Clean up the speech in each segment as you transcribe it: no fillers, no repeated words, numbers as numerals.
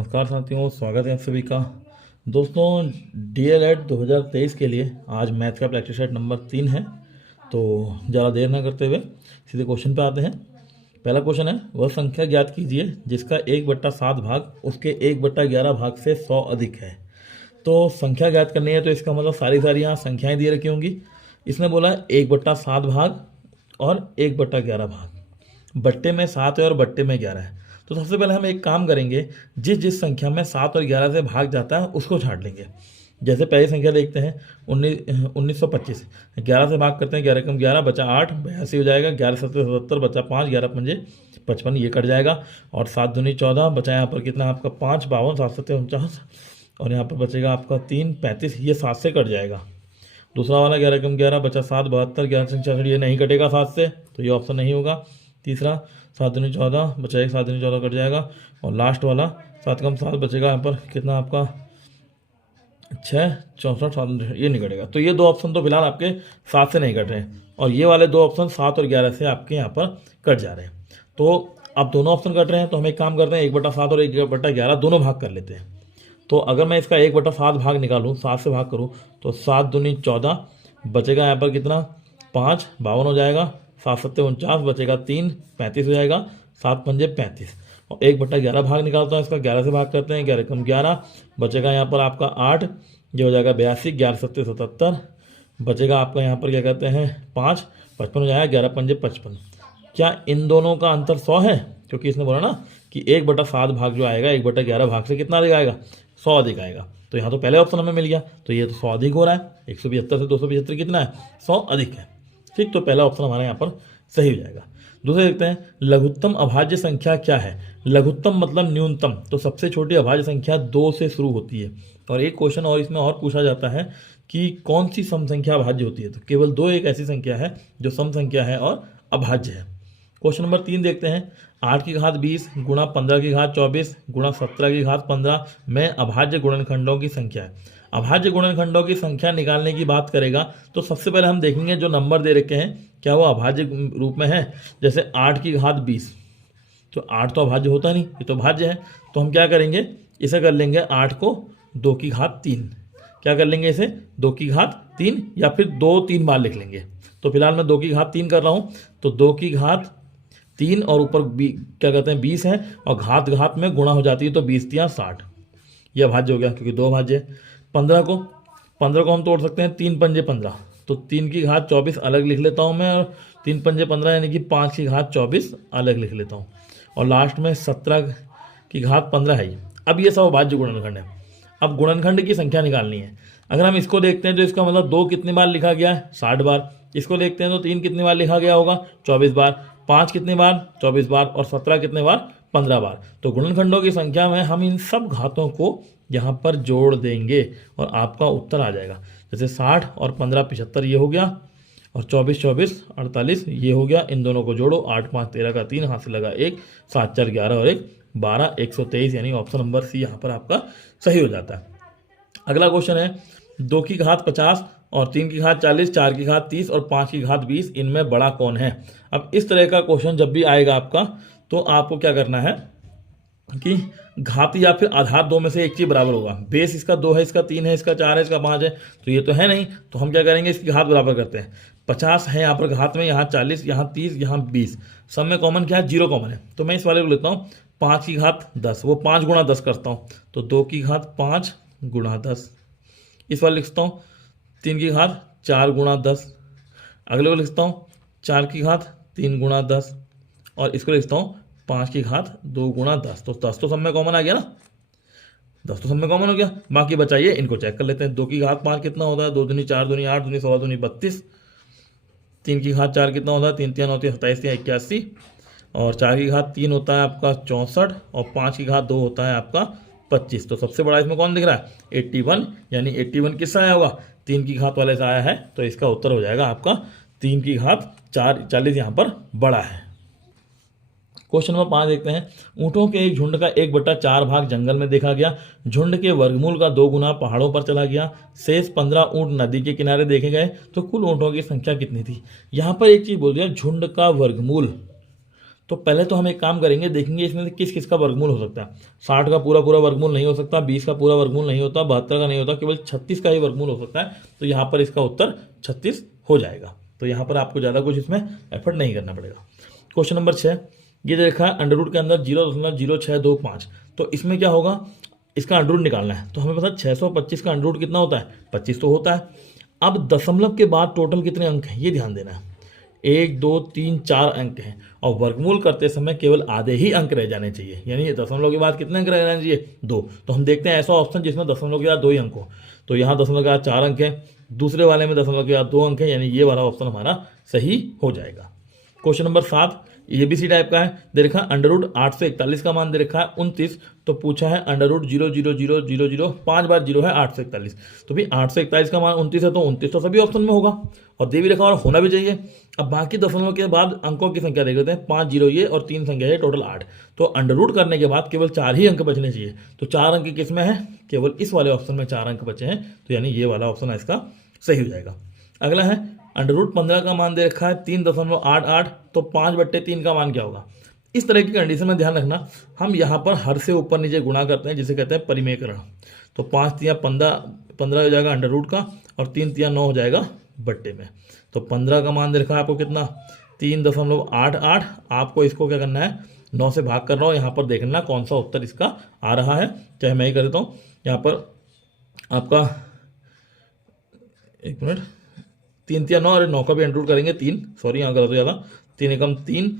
नमस्कार साथियों, स्वागत है आप सभी का। दोस्तों, डीएलएड 2023 के लिए आज मैथ का प्रैक्टिस सेट नंबर 3 है। तो ज़्यादा देर ना करते हुए सीधे क्वेश्चन पे आते हैं। पहला क्वेश्चन है, वह संख्या ज्ञात कीजिए जिसका 1/7 भाग उसके 1/11 भाग से 100 अधिक है। तो संख्या ज्ञात करनी है तो इसका मतलब सारी यहाँ संख्याएँ दिए रखी होंगी। इसने बोला 1/7 भाग और 1/11 भाग, बट्टे में 7 है और बट्टे में 11 है। तो सबसे पहले हम एक काम करेंगे, जिस संख्या में 7 और 11 से भाग जाता है उसको छांट लेंगे। जैसे पहली संख्या देखते हैं 1925, 11 से भाग करते हैं, 11 कम 11 बचा 8, 82 हो जाएगा। 11 7 77 बचा 5, 11 पंजे 55, ये कट जाएगा। और 7 दूनी 14 बचा यहाँ पर कितना आपका 5, 52, 7 7 49, और यहाँ पर बचेगा आपका 3, 35, ये 7 से कट जाएगा। दूसरा वाला 11 कम 11 बचा 7, 72, 11 से 66, ये नहीं कटेगा 7 से, तो ये ऑप्शन नहीं होगा। तीसरा 7 दूनी 14 बचा 1, 7 दूनी 14 कट जाएगा। और लास्ट वाला 7 कम 7 बचेगा यहाँ पर कितना आपका 6, 64, 7, ये नहीं कटेगा। तो ये दो ऑप्शन तो फिलहाल आपके 7 से नहीं कट रहे हैं, और ये वाले दो ऑप्शन 7 और 11 से आपके यहाँ पर कट जा रहे हैं। तो अब दोनों ऑप्शन कट रहे हैं तो हम एक काम करते हैं, 1/7 और 1/11 दोनों भाग कर लेते हैं। तो अगर मैं इसका 1/7 भाग निकालूँ, 7 से भाग करूँ, तो 7 दूनी 14 बचेगा यहाँ पर कितना 5, 52 हो जाएगा। 7 7 49 बचेगा 3, 35 हो जाएगा। 7 पंजे 35, और 1/11 भाग निकालता हूँ इसका, 11 से भाग करते हैं, 11 कम 11 बचेगा यहाँ पर आपका 8, ये हो जाएगा 82, 11 7 77 बचेगा आपका यहाँ पर क्या कहते हैं 5, 55 हो जाएगा। 11 पंजे 55। क्या इन दोनों का अंतर 100 है? क्योंकि इसने बोला ना कि 1/7 भाग जो आएगा 1/11 भाग से कितना अधिक आएगा, 100 अधिक आएगा। तो यहाँ तो पहले ऑप्शन हमें मिल गया, तो ये तो 100 अधिक हो रहा है। 175 से 275 कितना है, 100 अधिक है। ठीक, तो पहला ऑप्शन हमारे यहाँ पर सही हो जाएगा। दूसरे देखते हैं, लघुत्तम अभाज्य संख्या क्या है। लघुत्तम मतलब न्यूनतम, तो सबसे छोटी अभाज्य संख्या 2 से शुरू होती है। और एक क्वेश्चन और इसमें और पूछा जाता है कि कौन सी सम संख्या अभाज्य होती है। तो केवल 2 एक ऐसी संख्या है जो सम संख्या है और अभाज्य है। क्वेश्चन नंबर 3 देखते हैं, 8 की घात 20 गुणा 15 की घात 24 गुणा 17 की घात 15 में अभाज्य गुणनखंडों की संख्या है। अभाज्य गुणनखंडों की संख्या निकालने की बात करेगा तो सबसे पहले हम देखेंगे जो नंबर दे रखे हैं क्या वो अभाज्य रूप में है। जैसे 8 की घात 20, तो 8 तो अभाज्य होता नहीं, ये तो भाज्य है। तो हम क्या करेंगे, इसे कर लेंगे 8 को 2 की घात 3। क्या कर लेंगे इसे 2 की घात 3, या फिर 2-3 बार लिख लेंगे। तो फिलहाल मैं 2 की घात 3 कर रहा हूँ, तो 2 की घात 3 और ऊपर क्या कहते हैं 20 है, और घात घात में गुणा हो जाती है, तो 20 या 60, यह अभाज्य हो गया क्योंकि 2 भाज्य है। 15 को हम तोड़ सकते हैं, 3 पंजे 15, तो 3 की घात 24 अलग लिख लेता हूँ मैं, और 3 पंजे 15 यानी कि 5 की घात 24 अलग लिख लेता हूँ, और लास्ट में 17 की घात 15 है। अब ये सब अभाज्य गुणनखंड है। अब गुणनखंड की संख्या निकालनी है। अगर हम इसको देखते हैं तो इसका मतलब 2 कितनी बार लिखा गया है, 60 बार। इसको देखते हैं तो 3 कितनी बार लिखा गया होगा, 24 बार। 5 कितनी बार, 24 बार। और 17 कितने बार, 15 बार। तो गुणनखंडों की संख्या में हम इन सब घातों को यहाँ पर जोड़ देंगे और आपका उत्तर आ जाएगा। जैसे 60 और 15 75 ये हो गया, और 24 24 48 ये हो गया। इन दोनों को जोड़ो, 8 5 13 का 3, हाथ से लगा 1, 7 4 11 और 1 12, 123, यानी ऑप्शन नंबर सी यहाँ पर आपका सही हो जाता है। अगला क्वेश्चन है, 2 की घात 50 और 3 की घात 40, 4 की घात 30 और 5 की घात 20, इनमें बड़ा कौन है। अब इस तरह का क्वेश्चन जब भी आएगा आपका, तो आपको क्या करना है कि घात या फिर आधार 2 में से एक चीज बराबर होगा। बेस इसका 2 है, इसका 3 है, इसका 4 है, इसका 5 है, तो ये तो है नहीं। तो हम क्या करेंगे, इसकी घात बराबर करते हैं। 50 है यहाँ पर घात में, यहाँ 40, यहाँ 30, यहाँ 20, सब में कॉमन क्या है, 0 कॉमन है। तो मैं इस वाले को लेता हूँ 5 की घात 10, वो 5 गुणा 10 करता हूँ, तो 2 की घात 5 गुणा 10। इस वाले लिखता हूँ 3 की घात 4 गुणा 10। अगले को लिखता हूँ 4 की घात 3 गुणा 10, और इसको लिखता हूँ 5 की घात 2 गुणा 10। तो 10 तो सब में कॉमन आ गया ना, 10 तो सब में कॉमन हो गया। बाकी बचाइए, इनको चेक कर लेते हैं। 2 की घात 5 कितना होता है, 2 दूनी 4 दूनी 8 दूनी 16 दूनी 32। 3 की घात 4 कितना होता है, 3 3 होती है 27 या 81। और 4 की घात 3 होता है आपका 64, और 5 की घात 2 होता है आपका 25। तो सबसे बड़ा इसमें कौन दिख रहा है, 81, यानी 81 किससे आया होगा, 3 की घात वाले से आया है। तो इसका उत्तर हो जाएगा आपका 3 की घात 40 यहाँ पर बड़ा है। क्वेश्चन नंबर 5 देखते हैं, ऊँटों के एक झुंड का 1/4 भाग जंगल में देखा गया। झुंड के वर्गमूल का 2 गुना पहाड़ों पर चला गया। शेष 15 ऊँट नदी के किनारे देखे गए, तो कुल ऊँटों की संख्या कितनी थी। यहाँ पर एक चीज बोल दिया, झुंड का वर्गमूल। तो पहले तो हम एक काम करेंगे, देखेंगे इसमें से किस किस का वर्गमूल हो सकता है। 60 का पूरा पूरा वर्गमूल नहीं हो सकता, 20 का पूरा वर्गमूल नहीं होता, 72 का नहीं होता, केवल 36 का ही वर्गमूल हो सकता है। तो यहाँ पर इसका उत्तर 36 हो जाएगा। तो यहाँ पर आपको ज़्यादा कुछ इसमें एफर्ट नहीं करना पड़ेगा। क्वेश्चन नंबर 6, ये देखा है अंडर रूट के अंदर 0.0625। तो इसमें क्या होगा, इसका अंडर रूट निकालना है। तो हमें पता है 625 का अंडर रूट कितना होता है, 25 तो होता है। अब दशमलव के बाद टोटल कितने अंक हैं ये ध्यान देना है। 1 2 3 4 अंक हैं और वर्गमूल करते समय केवल आधे ही अंक रह जाने चाहिए, यानी दशमलव के बाद कितने अंक रह जाने चाहिए, 2। तो हम देखते हैं ऐसा ऑप्शन जिसमें दशमलव के बाद 2 ही अंक हो। तो यहाँ दशमलव के बाद 4 अंक हैं, दूसरे वाले में दशमलव के बाद 2 अंक हैं, यानी ये वाला ऑप्शन हमारा सही हो जाएगा। क्वेश्चन नंबर 7, ये भी सी टाइप का है। दे रखा है अंडर रूट 841 का मान दे रखा है 29। तो पूछा है अंडर रूट 0.0000 5 बार 0 है 841। तो भी 841 का मान 29 है, तो 29 तो सभी ऑप्शन में होगा और दे भी रखा और होना भी चाहिए। अब बाकी दशमलव के बाद अंकों की संख्या देख लेते हैं, 5 0 ये और 3 संख्या है, टोटल 8। तो अंडर रूट करने के बाद केवल 4 ही अंक बचने चाहिए। तो 4 अंक किस में है, केवल इस वाले ऑप्शन में 4 अंक बचे हैं। तो यानी ये वाला ऑप्शन इसका सही हो जाएगा। अगला है अंडर रूट 15 का मान दे रखा है 3.88। तो 5/3 का मान क्या होगा। इस तरह की कंडीशन में ध्यान रखना, हम यहाँ पर हर से ऊपर नीचे गुणा करते हैं, जिसे कहते हैं परिमेयकरण। तो 5 तिया 15 हो जाएगा अंडर रूट का और 3 तिया 9 हो जाएगा बट्टे में। तो 15 का मान दे रखा है आपको कितना, 3.88। आपको इसको क्या करना है, 9 से भाग कर रहा हूँ। यहाँ पर देखना कौन सा उत्तर इसका आ रहा है, चाहे मैं ही कर देता हूँ। यहाँ पर आपका 1 मिनट, 3 तिया 9 और 9 का भी अंडर रूट करेंगे 3, सॉरी यहाँ गलत हो जाता, 3 एकम 3,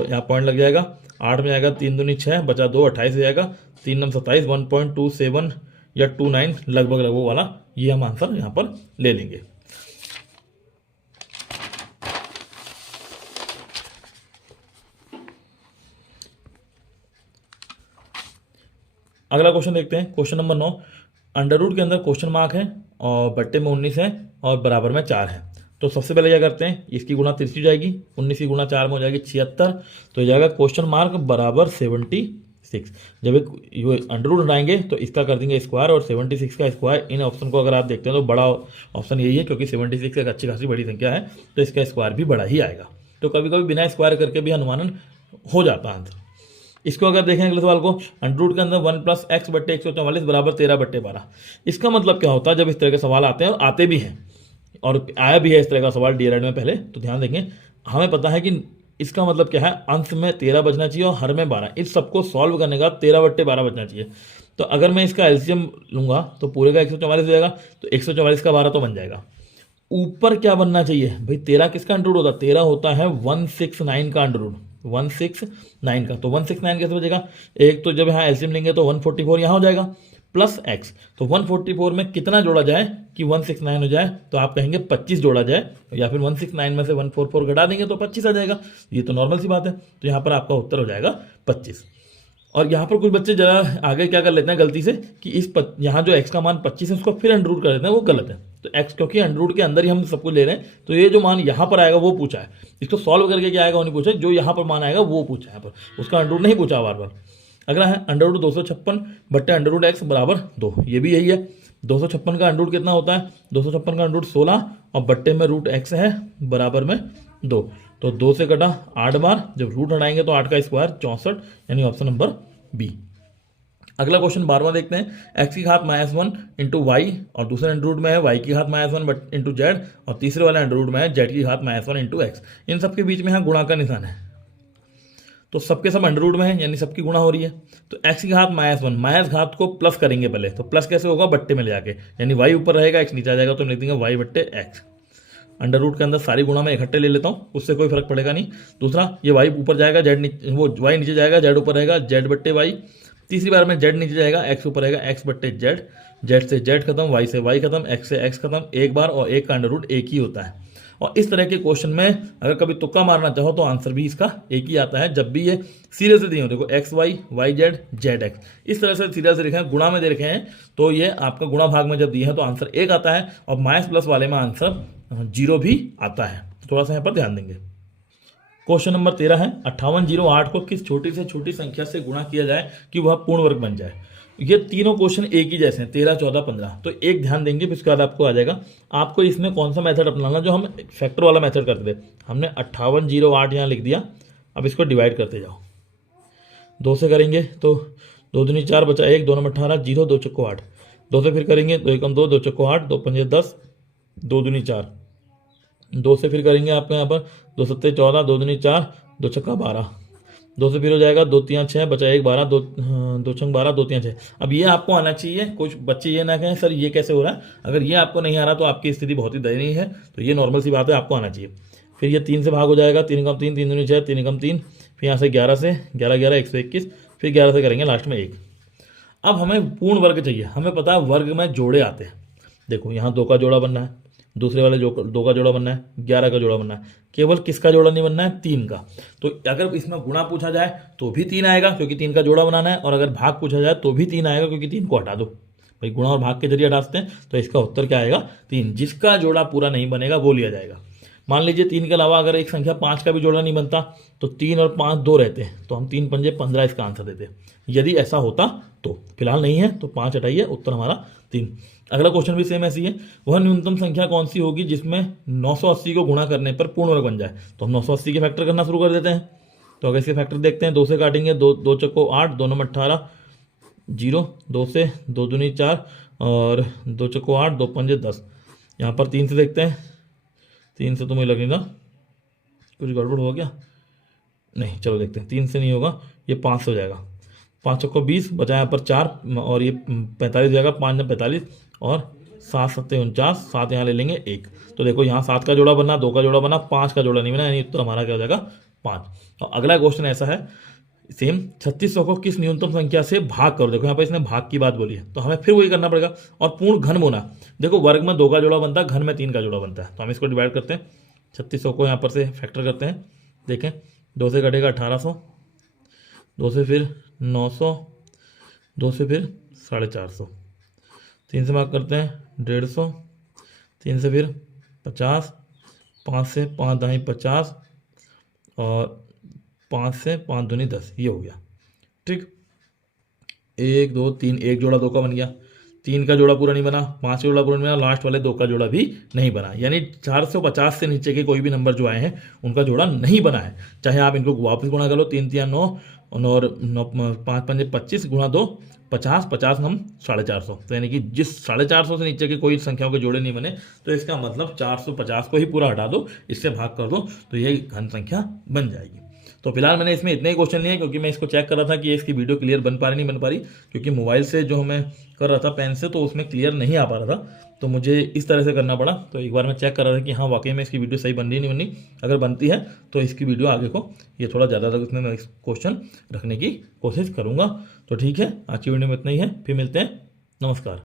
यहाँ पॉइंट लग जाएगा। 8 में आएगा 3 दूनी 6, बचा 2 28 हो जाएगा। 3 नम 27, 1.27 या 29 लगभग वाला ये हम आंसर यहाँ पर ले लेंगे। अगला क्वेश्चन देखते हैं, क्वेश्चन नंबर 9। अंडर रूट के अंदर क्वेश्चन मार्क है और बट्टे में 19 है और बराबर में 4 है। तो सबसे पहले क्या करते हैं, इसकी गुणा 30 हो जाएगी, 19 की गुणा 4 में हो जाएगी 76। तो जाएगा क्वेश्चन मार्क बराबर 76। जब ये अंडर रूट हटाएंगे तो इसका कर देंगे स्क्वायर और 76 का स्क्वायर। इन ऑप्शन को अगर आप देखते हैं तो बड़ा ऑप्शन यही है, क्योंकि 76 एक अच्छी खासी बड़ी संख्या है, तो इसका स्क्वायर भी बड़ा ही आएगा। तो कभी कभी बिना स्क्वायर करके भी अनुमानन हो जाता है आंसर। इसको अगर देखें अगले सवाल को, अंडर रूट के अंदर 1 + x/144 बराबर 13/12। इसका मतलब क्या होता है, जब इस तरह के सवाल आते हैं और आते भी हैं और आया भी है इस तरह का सवाल डीएलएड में पहले, तो ध्यान देंगे हमें पता है कि इसका मतलब क्या है, अंश में 13 बचना चाहिए और हर में 12। इस सबको सॉल्व करने का 13/12 बचना चाहिए। तो अगर मैं इसका एलसीएम लूंगा तो पूरे का 144 हो जाएगा। तो 144 का 12 तो बन जाएगा। ऊपर क्या बनना चाहिए भाई, 13 किसका अंडर रूट होता है, 13 होता है 169 का अंडर रूट, 169 का। तो 169 कैसे बचेगा, एक तो जब यहाँ एलसीएम लेंगे तो 144 यहाँ हो जाएगा प्लस x। तो 144 में कितना जोड़ा जाए कि 169 हो जाए, तो आप कहेंगे 25 जोड़ा जाए, या फिर 169 में से 144 घटा देंगे तो 25 आ जाएगा। ये तो नॉर्मल सी बात है। तो यहाँ पर आपका उत्तर हो जाएगा 25। और यहाँ पर कुछ बच्चे जरा आगे क्या कर लेते हैं गलती से कि यहाँ जो x का मान 25 है उसको फिर अंडर रूट कर देते हैं, वो गलत है। तो x क्योंकि अंडर रूट के अंदर ही हम सब कुछ ले रहे हैं, तो ये जो मान यहाँ पर आएगा वो पूछा है, इसको सॉल्व करके क्या आएगा वो नहीं पूछा, जो यहाँ पर मान आएगा वो पूछा है, यहाँ पर उसका अंडर रूट नहीं पूछा बार बार। अगला है अंडर रूट 256 बट्टे अंडर रूट x बराबर 2। ये भी यही है। 256 का अंडर रूट कितना होता है, 256 का अंडर रूट 16 और बट्टे में रूट x है बराबर में 2। तो 2 से कटा 8 बार, जब रूट हटाएंगे तो 8 का स्क्वायर 64, यानी ऑप्शन नंबर बी। अगला क्वेश्चन 12वां देखते हैं, x की घात -1 इंटू वाई, और दूसरे अंडर रूट में है y की घात -1 इंटू जेड, और तीसरे वाले अंडर रूट में है z की घात -1 इंटू एक्स। इन सबके बीच में यहाँ गुणा का निशान है, तो सबके सब अंडर रूट में है, यानी सबकी गुणा हो रही है। तो x की घात -1, माइनस घात को प्लस करेंगे पहले, तो प्लस कैसे होगा, बट्टे में ले जाके, यानी y ऊपर रहेगा x नीचे आ जाएगा, तो लिख देंगे y/x। अंडर रूट के अंदर सारी गुणा में इकट्ठे ले लेता हूँ, उससे कोई फर्क पड़ेगा नहीं। दूसरा, ये y ऊपर जाएगा, वो y नीचे जाएगा, z ऊपर रहेगा, z/y। तीसरी बार में z नीचे जाएगा, x ऊपर रहेगा, x/z। z से z खत्म, y से y खत्म, x से x खत्म, एक बार, और एक का अंडर रूट एक ही होता है। और इस तरह के क्वेश्चन में अगर कभी तुक्का मारना चाहो तो आंसर भी इसका एक ही आता है, जब भी ये सीरियल से दिए हो। देखो X Y, Y Z, Z X, इस तरह से सीरियल से लिखे हैं, गुणा में दे रखे हैं, तो ये आपका गुणा भाग में जब दिए हैं तो आंसर एक आता है, और माइनस प्लस वाले में आंसर 0 भी आता है। थोड़ा सा यहाँ पर ध्यान देंगे। क्वेश्चन नंबर 13 है, 5808 को किस छोटी से छोटी संख्या से गुणा किया जाए कि वह पूर्ण वर्ग बन जाए। ये तीनों क्वेश्चन एक ही जैसे हैं, 13, 14, 15। तो एक ध्यान देंगे, फिर उसके बाद आपको आ जाएगा आपको इसमें कौन सा मेथड अपनाना, जो हम फैक्टर वाला मेथड करते थे। हमने 5808 यहाँ लिख दिया, अब इसको डिवाइड करते जाओ, 2 से करेंगे तो 2 दूनी 4 बचा 1, 2 नंबर 18, 0, 2 चक्को 8। 2 से फिर करेंगे 2 एकम 2, 2 चक्को 8, 2 पंजे 10, 2 दूनी 4। 2 से फिर करेंगे आपके यहाँ पर 2 सत्ते 14, 2 दूनी 4, 2 छक्का 12। 2 से फिर हो जाएगा 2 तियाँ 6, बचा 1 12, 2 छंग 12, 2 तियाँ 6। अब ये आपको आना चाहिए। कुछ बच्चे ये ना कहें सर ये कैसे हो रहा है। अगर ये आपको नहीं आ रहा तो आपकी स्थिति बहुत ही दयनीय है। तो ये नॉर्मल सी बात है, आपको आना चाहिए। फिर ये 3 से भाग हो जाएगा, 3 एकम 3, 3 दूनी 6, 3 एकम 3। फिर यहाँ से 11 से 11 11 121, फिर 11 से करेंगे लास्ट में 1। अब हमें पूर्ण वर्ग चाहिए। हमें पता है वर्ग में जोड़े आते हैं। देखो यहाँ 2 का जोड़ा बनना है, दूसरे वाले 2 का जोड़ा बनना है, 11 का जोड़ा बनना है। केवल किसका जोड़ा नहीं बनना है? 3 का। तो अगर इसमें गुणा पूछा जाए तो भी 3 आएगा क्योंकि 3 का जोड़ा बनाना है, और अगर भाग पूछा जाए तो भी 3 आएगा क्योंकि 3 को हटा दो। भाई गुणा और भाग के जरिए हटाते हैं, तो इसका उत्तर क्या आएगा? 3। जिसका जोड़ा पूरा नहीं बनेगा वो लिया जाएगा। मान लीजिए 3 के अलावा अगर एक संख्या 5 का भी जोड़ा नहीं बनता तो 3 और 5 2 रहते हैं, तो हम 3 पंजे 15 इसका आंसर देते हैं। यदि ऐसा होता तो, फिलहाल नहीं है तो 5 हटाइए, उत्तर हमारा 3। अगला क्वेश्चन भी सेम ऐसी है। वह न्यूनतम संख्या कौन सी होगी जिसमें 980 को गुणा करने पर पूर्ण वर्ग बन जाए? तो हम 980 के फैक्टर करना शुरू कर देते हैं। तो अगर इसके फैक्टर देखते हैं, 2 से काटेंगे, 2 चक्को 8, 2 नंबर 18, 0, 2 से 2 दूनी 4 और 2 चक्को 8, 2 पंजे 10। यहाँ पर 3 से देखते हैं, 3 से तो मुझे लगेगा कुछ गड़बड़ हो गया। नहीं, चलो देखते हैं, 3 से नहीं होगा, ये 5 से हो जाएगा। 5 चक्को 20, बचा यहाँ पर 4 और ये 45 हो जाएगा, 5 में 45 और 7 सत्ते 49, 7 यहाँ ले लेंगे 1। तो देखो यहाँ 7 का जोड़ा बना, 2 का जोड़ा बना, 5 का जोड़ा नहीं बना, यानी उत्तर हमारा क्या हो जाएगा? 5। और अगला क्वेश्चन ऐसा है सेम, 3600 को किस न्यूनतम संख्या से भाग करो। देखो यहाँ पर इसने भाग की बात बोली है, तो हमें फिर वही करना पड़ेगा। और पूर्ण घन बोना, देखो वर्ग में 2 का जोड़ा बनता है, घन में 3 का जोड़ा बनता है। तो हम इसको डिवाइड करते हैं, 3600 को यहाँ पर से फैक्टर करते हैं। देखें 2 से कटेगा 1800, 2 से फिर 900, 2 से फिर 450, 3 से भाग करते हैं 150, 3 से फिर 50, 5 से 5 दाई 50 और 5 से 5 दूनी 10। ये हो गया ठीक। 1 2 3, एक जोड़ा 2 का बन गया, 3 का जोड़ा पूरा नहीं बना, 5 का जोड़ा पूरा नहीं बना, लास्ट वाले 2 का जोड़ा भी नहीं बना। यानी 450 से नीचे के कोई भी नंबर जो आए हैं उनका जोड़ा नहीं बना है। चाहे आप इनको वापस गुणा कर लो, 3 3 9 और 5 पंजे 25 गुणा 2 50, 50 हम 450। तो यानी कि जिस 450 से नीचे के कोई संख्याओं के जोड़े नहीं बने, तो इसका मतलब 450 को ही पूरा हटा दो, इससे भाग कर दो, तो ये घन संख्या बन जाएगी। तो फिलहाल मैंने इसमें इतने ही क्वेश्चन लिए क्योंकि मैं इसको चेक कर रहा था कि इसकी वीडियो क्लियर बन पा रही नहीं बन पा रही, क्योंकि मोबाइल से जो मैं कर रहा था पेन से, तो उसमें क्लियर नहीं आ पा रहा था, तो मुझे इस तरह से करना पड़ा। तो एक बार मैं चेक कर रहा था कि हाँ वाकई में इसकी वीडियो सही बन रही नहीं बनी। अगर बनती है तो इसकी वीडियो आगे को ये थोड़ा ज़्यादा तक उसमें मैं क्वेश्चन रखने की कोशिश करूँगा। तो ठीक है, आज की वीडियो में इतना ही है, फिर मिलते हैं, नमस्कार।